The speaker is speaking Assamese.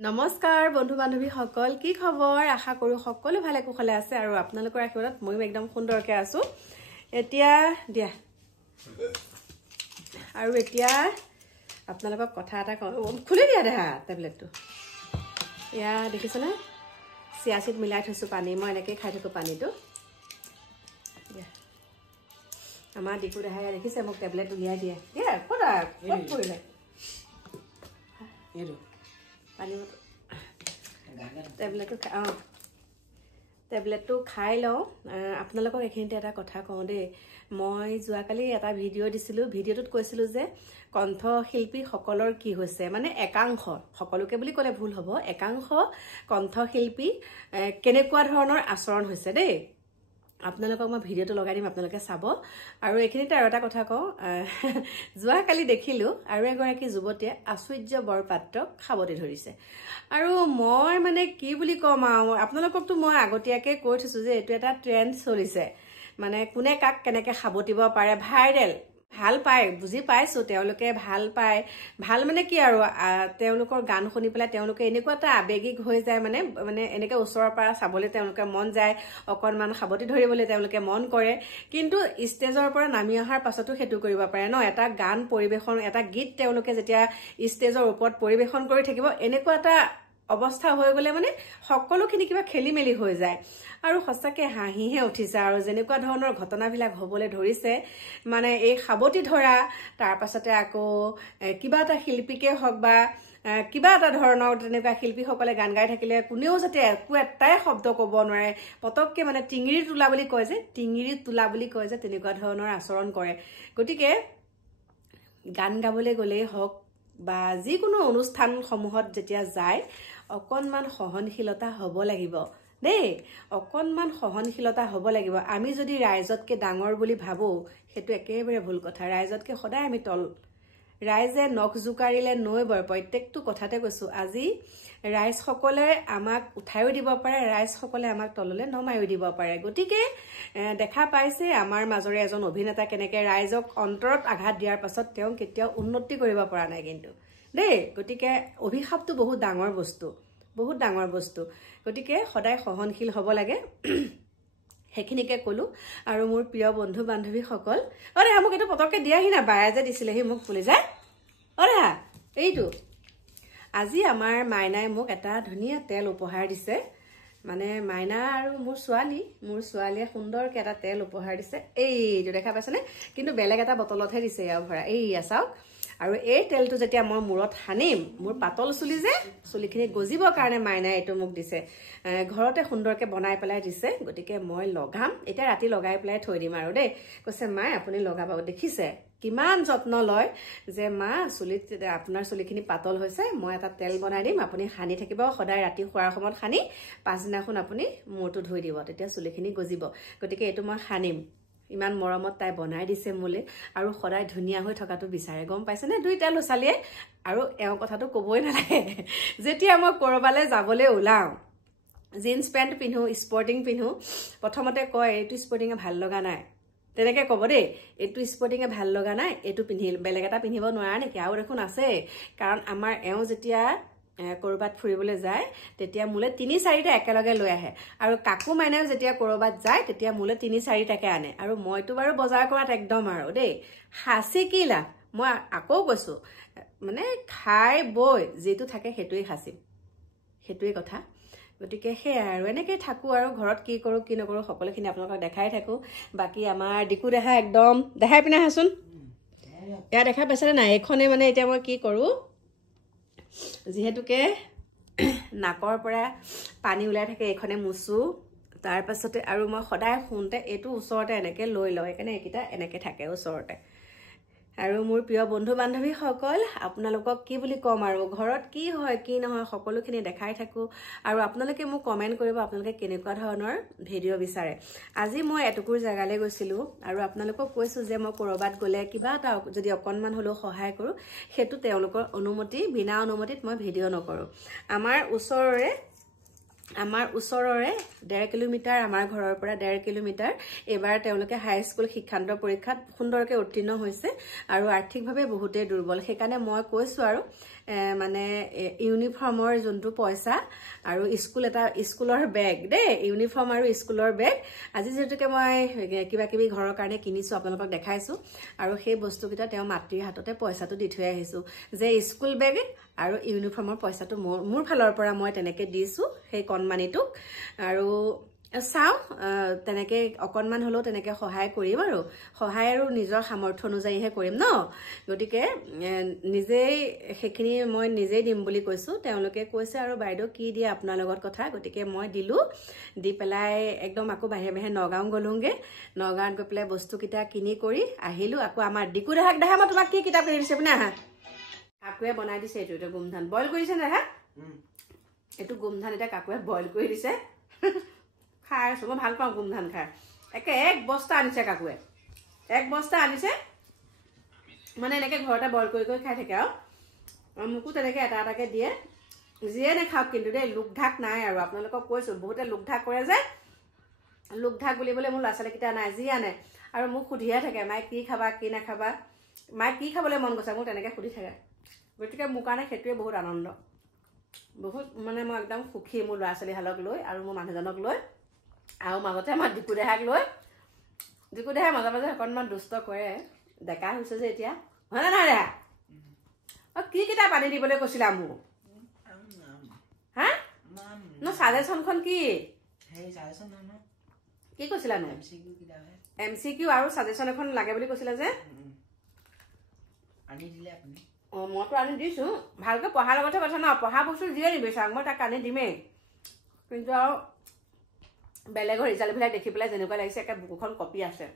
নমস্কাৰ বন্ধু বান্ধৱী সকল কি খবৰ আশা কৰো সকলো ভালে কুশলে আছে আৰু আপোনালোকৰ আশীৰ্বাদত মই একদম সুন্দৰকৈ আছো এতিয়া দিয়া আৰু এতিয়া আপোনালোকক কথা এটা খুলি দিয়া দেহা টেবলেটটো ইয়া দেখিছনে চিয়াচিড মিলাই থৈছো পানী মই এনেকৈ খাই থাকো পানীটো দিয়া আমাৰ দিকু দেহাই দেখিছে মোক টেবলেট উলিয়াই দিয়ে দিয়া ক'ত পৰিলে এইটো পানী টেবলেটটো খাই লওঁ আপোনালোকক এইখিনিতে এটা কথা কওঁ দেই মই যোৱাকালি এটা ভিডিঅ' দিছিলোঁ ভিডিঅ'টোত কৈছিলোঁ যে কণ্ঠশিল্পীসকলৰ কি হৈছে মানে একাংশ সকলোকে বুলি ক'লে ভুল হ'ব একাংশ কণ্ঠশিল্পী কেনেকুৱা ধৰণৰ আচৰণ হৈছে দেই আপোনালোকক মই ভিডিঅ'টো লগাই দিম আপোনালোকে চাব আৰু এইখিনিতে আৰু এটা কথা কওঁ যোৱাকালি দেখিলোঁ আৰু এগৰাকী যুৱতীয়ে আশ্চৰ্য বৰপাত্ৰক খাবতি ধৰিছে আৰু মই মানে কি বুলি ক'ম আৰু আপোনালোককতো মই আগতীয়াকৈ কৈ থৈছোঁ যে এইটো এটা ট্ৰেণ্ড চলিছে মানে কোনে কাক কেনেকৈ খাবতিব পাৰে ভাইৰেল ভাল পায় বুজি পাইছোঁ তেওঁলোকে ভাল পায় ভাল মানে কি আৰু তেওঁলোকৰ গান শুনি পেলাই তেওঁলোকে এনেকুৱা এটা আৱেগিক হৈ যায় মানে এনেকৈ ওচৰৰ পৰা চাবলৈ তেওঁলোকে মন যায় অকণমান সাৱতি ধৰিবলৈ তেওঁলোকে মন কৰে কিন্তু ষ্টেজৰ পৰা নামি অহাৰ পাছতো সেইটো কৰিব পাৰে ন এটা গান পৰিৱেশন এটা গীত তেওঁলোকে যেতিয়া ষ্টেজৰ ওপৰত পৰিৱেশন কৰি থাকিব এনেকুৱা এটা অৱস্থা হৈ গ'লে মানে সকলোখিনি কিবা খেলি মেলি হৈ যায় আৰু সঁচাকৈ হাঁহিহে উঠিছে আৰু যেনেকুৱা ধৰণৰ ঘটনাবিলাক হ'বলৈ ধৰিছে মানে এই সাৱতি ধৰা তাৰপাছতে আকৌ কিবা এটা শিল্পীকে হওক বা কিবা এটা ধৰণৰ তেনেকুৱা শিল্পীসকলে গান গাই থাকিলে কোনেও যাতে একো এটাই শব্দ ক'ব নোৱাৰে পটককৈ মানে টিঙিৰি তোলা বুলি কয় যে তেনেকুৱা ধৰণৰ আচৰণ কৰে গতিকে গান গাবলৈ গ'লেই হওক বা যিকোনো অনুষ্ঠানসমূহত যেতিয়া যায় অকণমান সহনশীলতা হ'ব লাগিব দেই অকণমান সহনশীলতা হ'ব লাগিব আমি যদি ৰাইজতকৈ ডাঙৰ বুলি ভাবোঁ সেইটো একেবাৰে ভুল কথা ৰাইজতকৈ সদায় আমি তল ৰাইজে নখ জোকাৰিলে নৈ বয় প্ৰত্যেকটো কথাতে কৈছোঁ আজি ৰাইজসকলে আমাক উঠাইও দিব পাৰে ৰাইজসকলে আমাক তললৈ নমাইও দিব পাৰে গতিকে দেখা পাইছে আমাৰ মাজৰে এজন অভিনেতা কেনেকৈ ৰাইজক অন্তৰত আঘাত দিয়াৰ পাছত তেওঁ কেতিয়াও উন্নতি কৰিব পৰা নাই কিন্তু দেই গতিকে অভিশাপটো বহুত ডাঙৰ বস্তু গতিকে সদায় সহনশীল হ'ব লাগে সেইখিনিকে ক'লোঁ আৰু মোৰ প্ৰিয় বন্ধু বান্ধৱীসকল অৰে মোক এইটো পটককৈ দিয়াহি না বায়ে যে দিছিলেহি মোক ফুলি যায় অৰে এইটো আজি আমাৰ মাইনাই মোক এটা ধুনীয়া তেল উপহাৰ দিছে মানে মাইনা আৰু মোৰ ছোৱালীয়ে সুন্দৰকৈ এটা তেল উপহাৰ দিছে এইটো দেখা পাইছেনে কিন্তু বেলেগ এটা বটলতহে দিছে এয়া ভৰা এইয়া চাওক আৰু এই তেলটো যেতিয়া মই মূৰত সানিম মোৰ পাতল চুলি যে চুলিখিনি গজিবৰ কাৰণে মাইনাই এইটো মোক দিছে ঘৰতে সুন্দৰকৈ বনাই পেলাই দিছে গতিকে মই লগাম এতিয়া ৰাতি লগাই পেলাই থৈ দিম আৰু দেই কৈছে মায়ে আপুনি লগাব দেখিছে কিমান যত্ন লয় যে মা চুলিত আপোনাৰ চুলিখিনি পাতল হৈছে মই এটা তেল বনাই দিম আপুনি সানি থাকিব সদায় ৰাতি শোৱাৰ সময়ত সানি পাছদিনাখন আপুনি মূৰটো ধুই দিব তেতিয়া চুলিখিনি গজিব গতিকে এইটো মই সানিম ইমান মৰমত তাই বনাই দিছে মোলে আৰু সদায় ধুনীয়া হৈ থকাটো বিচাৰে গম পাইছেনে দুইটা ল'ৰা-ছোৱালীয়ে আৰু এওঁ কথাটো ক'বই নালাগে যেতিয়া মই ক'ৰবালৈ যাবলৈ ওলাওঁ জিন্স পেণ্ট পিন্ধো স্পৰ্টিং পিন্ধো প্ৰথমতে কয় এইটো স্পৰ্টিঙে ভাল লগা নাই তেনেকৈ ক'ব দেই এইটো স্পৰ্টিঙে ভাল লগা নাই এইটো বেলেগ এটা পিন্ধিব নোৱাৰা নেকি আৰু দেখোন আছে কাৰণ আমাৰ এওঁ যেতিয়া ক'ৰবাত ফুৰিবলৈ যায় তেতিয়া মোলে ৩-৪টা একেলগে লৈ আহে আৰু কাকু মাইনাও যেতিয়া ক'ৰবাত যায় তেতিয়া মোলে ৩-৪টাকে আনে আৰু মইতো বাৰু বজাৰ কৰাত একদম আৰু দেই সাঁচি কি লাভ মই আকৌ কৈছোঁ মানে খাই বৈ যিটো থাকে সেইটোৱেই সাঁচিম সেইটোৱেই কথা গতিকে সেয়াই আৰু এনেকৈ থাকোঁ আৰু ঘৰত কি কৰোঁ কি নকৰোঁ সকলোখিনি আপোনালোকক দেখাই থাকোঁ বাকী আমাৰ দিকু দেহা একদম দেখাই পিনে আহাচোন এয়া দেখাই পাইছেনে নাই এইখনে মানে এতিয়া মই কি কৰোঁ যিহেতুকে নাকৰ পৰা পানী ওলাই থাকে এইখনে মুচোঁ তাৰপাছতে আৰু মই সদায় শুওঁতে এইটো ওচৰতে এনেকৈ লৈ লওঁ সেইকাৰণে এইকেইটা এনেকৈ থাকে ওচৰতে আৰু মোৰ প্ৰিয় বন্ধু বান্ধৱীসকল আপোনালোকক কি বুলি ক'ম আৰু ঘৰত কি হয় কি নহয় সকলোখিনি দেখাই থাকোঁ আৰু আপোনালোকে মোক কমেণ্ট কৰিব আপোনালোকে কেনেকুৱা ধৰণৰ ভিডিঅ' বিচাৰে আজি মই এটুকুৰ জেগালৈ গৈছিলোঁ আৰু আপোনালোকক কৈছোঁ যে মই ক'ৰবাত গ'লে কিবা এটা যদি অকণমান হ'লেও সহায় কৰোঁ সেইটো তেওঁলোকৰ বিনা অনুমতিত মই ভিডিঅ' নকৰোঁ আমাৰ ওচৰৰে 1.5 কিলোমিটাৰ আমাৰ ঘৰৰ পৰা 1.5 কিলোমিটাৰ এবাৰ তেওঁলোকে হাই স্কুল শিক্ষান্ত পৰীক্ষাত সুন্দৰকৈ উত্তীৰ্ণ হৈছে আৰু আৰ্থিকভাৱে বহুতেই দুৰ্বল সেইকাৰণে মই কৈছোঁ আৰু মানে ইউনিফৰ্মৰ যোনটো পইচা আৰু স্কুলৰ বেগ দেই, ইউনিফৰ্ম আৰু স্কুলৰ বেগ আজি যেহেতুকে মই কিবা কিবি ঘৰৰ কাৰণে কিনিছো আপোনালোকক দেখাইছো আৰু সেই বস্তুকেইটা তেওঁ মাতৃৰ হাততে পইচাটো দি থৈ আহিছো যে স্কুল বেগ আৰু ইউনিফৰ্মৰ পইচাটো মোৰ ফালৰ পৰা মই তেনেকে দিছো সেই কণমানিটোক আৰু চাও তেনেকে অকণমান হলেও তেনেকে সহায় কৰিম আৰু সহায় আৰু নিজৰ সামৰ্থ্য অনুযায়ীহে কৰিম ন গতিকে নিজেই সেইখিনি মই নিজেই দিম বুলি কৈছো তেওঁলোকে কৈছে আৰু বাইদেউ কি দিয়ে আপোনাৰ লগত কথা গতিকে মই দিলো দি পেলাই একদম আকৌ বাহিৰে বাহিৰে নগাঁও গলোংগে নগাঁৱত গৈ পেলাই বস্তুকেইটা কিনি কৰি আহিলো আকৌ আমাৰ ডিকু দেহাক দেখা মই তোমাক কি কিতাপ কিনি দিছে আপুনি আহা কাকুৱে বনাই দিছে এইটো গোমধান বইল কৰিছে নে হা এইটো গোমধান এটা কাকুৱে বইল কৰি দিছে খাই আছো মই ভাল পাওঁ গোমধান খাই একে এক বস্তা আনিছে কাকুৱে এক বস্তা আনিছে মানে এনেকে ঘৰতে বইল কৰি খাই থাকে আৰু মোকো তেনেকে এটা এটাকে দিয়ে যিয়ে নেখাওক কিন্তু দেই লোকঢাক নাই আৰু আপোনালোকক কৈছো বহুতে লোকঢাক কৰে যে লোকঢাক বুলিবলৈ মোৰ ল'ৰা ছোৱালীকেইটা নাই যি আনে আৰু মোক সুধিয়ে থাকে মায়ে কি খাবা কি নাখাবা মায়ে কি খাবলৈ মন গৈছে মোক তেনেকে সুধি থাকে গতিকে মোৰ কাৰণে সেইটোৱে বহুত আনন্দ বহুত মানে মই একদম সুখী মোৰ ল'ৰা ছোৱালীহালক লৈ আৰু মোৰ মানুহজনক লৈ আৰু মাজতে আমাৰ ডিকু দেহাক লৈ ডিকু দেহাই মাজে মাজে অকণমান দুষ্ট কৰে ডেকা হৈছে যে এতিয়া হয় নে নহয় দেহা কি কিতাপ আনি দিবলৈ কৈছিলা মোক হা ন সাজেশ্যনখন কি কি কৈছিলা নো MCQ আৰু সাজেশ্যন এখন লাগে বুলি কৈছিলা যে আনি দিলে আপুনি মইতো আনি দিছো ভালকে পঢ়াৰ লগতে কথা ন পঢ়া বস্তু যিয়ে নিবিচাৰক মই তাক আনি দিমেই কিন্তু আৰু বেলেগৰ ৰিজাল্টবিলাক দেখি পেলাই যেনেকুৱা লাগিছে একে বুকুখন কপি আছে